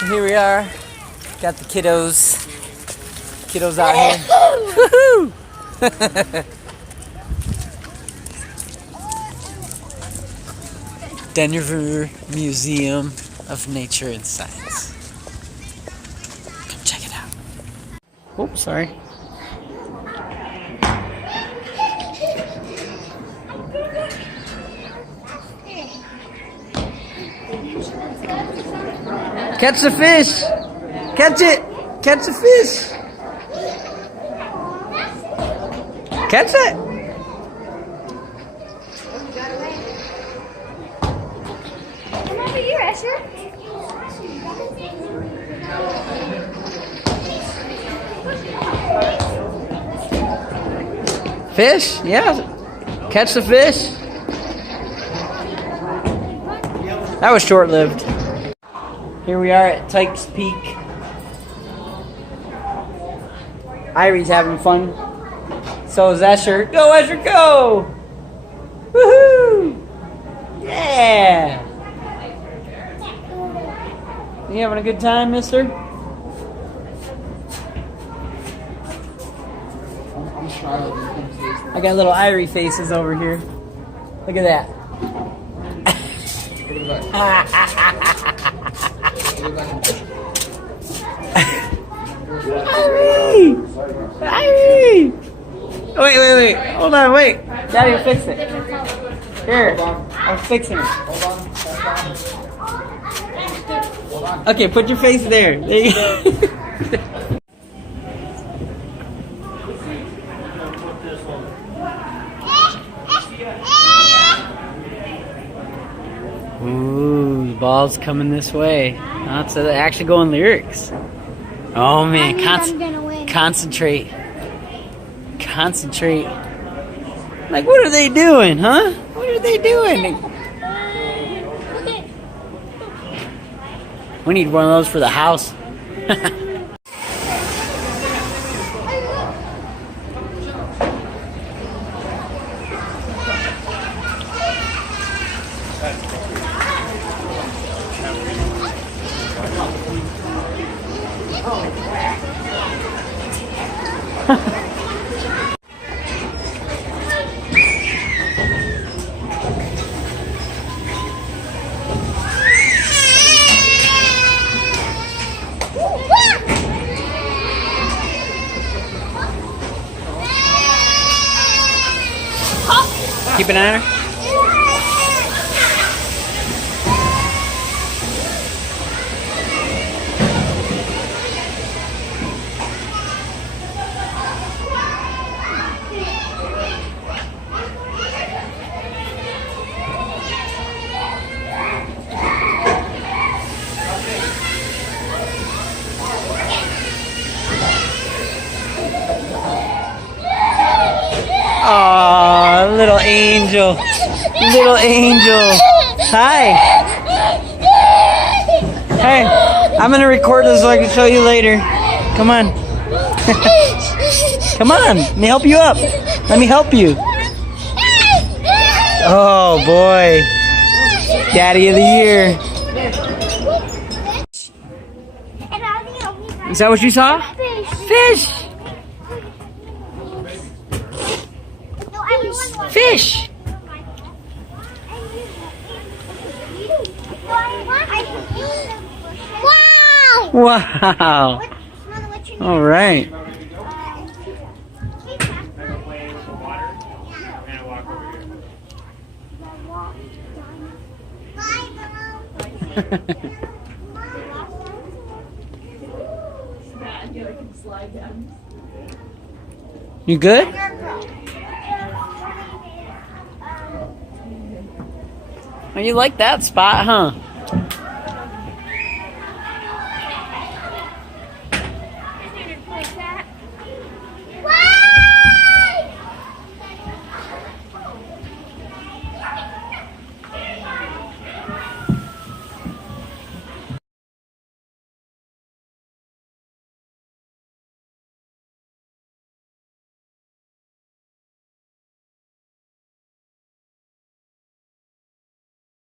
So here we are. Got the kiddos. Kiddos out here. Woohoo! Denver Museum of Nature and Science. Come check it out. Oh, sorry. Catch the fish! Catch it! Catch the fish! Catch it! Come over here, Asher. Fish? Yeah. Catch the fish. That was short-lived. Here we are at Tykes Peak. Irie's having fun. So is Escher. Go, Escher, go! Woohoo! Yeah! You having a good time, mister? I got little Irie faces over here. Look at that. Irie! Irie! Wait. Hold on, wait. Daddy will fix it. Here. I'm fixing it. Okay, put your face there. There you go. Ooh, the ball's coming this way. That's actually going lyrics. Oh man, I'm gonna win. Concentrate. Like, what are they doing, huh? What are they doing? We need one of those for the house. Keep an eye on her. Aw, little angel. Little angel. Hi. Hey, I'm gonna record this so I can show you later. Come on. Come on, let me help you up. Let me help you. Oh boy. Daddy of the year. Is that what you saw? Fish. Fish! Wow! Wow! All right. You good? Oh, you like that spot, huh?